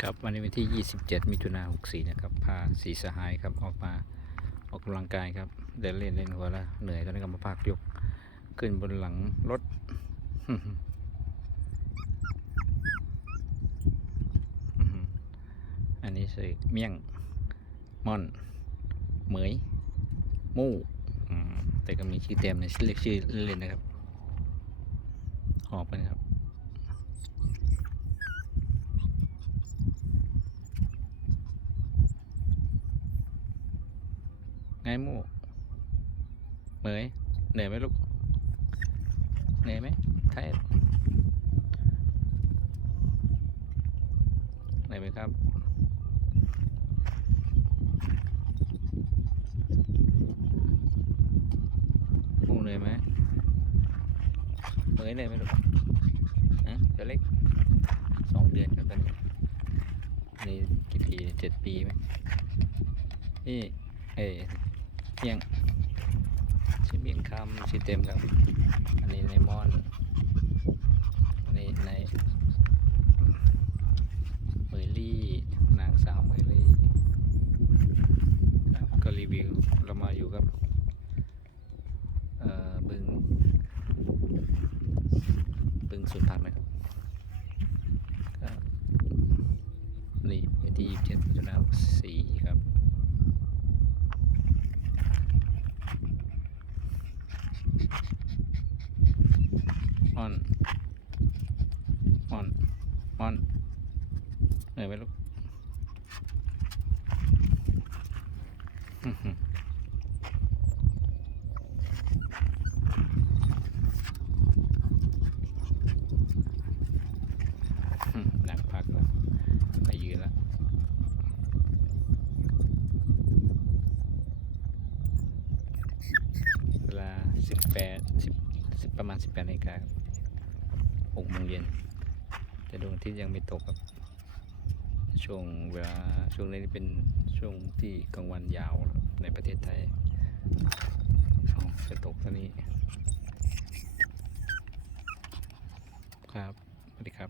ครับวันนี้วันที่ 27 มิถุนายน64 นะครับ พาสีสหายครับออกมาออกกำลังกายครับ เดินเล่นเล่นหัวแล้วเหนื่อยตอนนี้ก็มาพักยกขึ้นบนหลังรถ อันนี้คือเมี่ยงม่อน เหมย มู่แต่ก็มีชื่อเต็มในเรียกชื่อเล่นนะครับหอบไปนะครับ ไงมู่เหมยเหนื่อยไหมลูก เหนื่อยไหมไทยเหนื่อยไหมครับมู่เหนื่อยไหมเหมยเหนื่อยไหมลูกฮะตัวเล็กสองเดือนครับตอนนี้นี่กี่ปีเจ็ดปีไหมนี่เอ้ เที่ยงชื่อเมียงคำชื่อเต็มครับ อันนี้ในมอนอันนี้ในเมยลี่นางสาวเมยลี่ครับก็รีวิวเรามาอยู่กับเอ่อบึงบึงสุดพันธุ์นะครับก็นี่วันที่ยี่สิบเจ็ดมิถุนายนสี่ครับ ม่อน ม่อน มอนเหนื่อยไหมลูกอื้อหืออืมนั่งพักแล้วไปยืนแล้วเวลาสิบแปดสิบประมาณสิบแปดนาฬิกาหกโมงเย็น แต่ดวงอาทิตย์ยังไม่ตกครับช่วงเวลาช่วงนี้เป็นช่วงที่กลางวันยาวในประเทศไทยจะตกตอนนี้ ครับสวัสดีครับ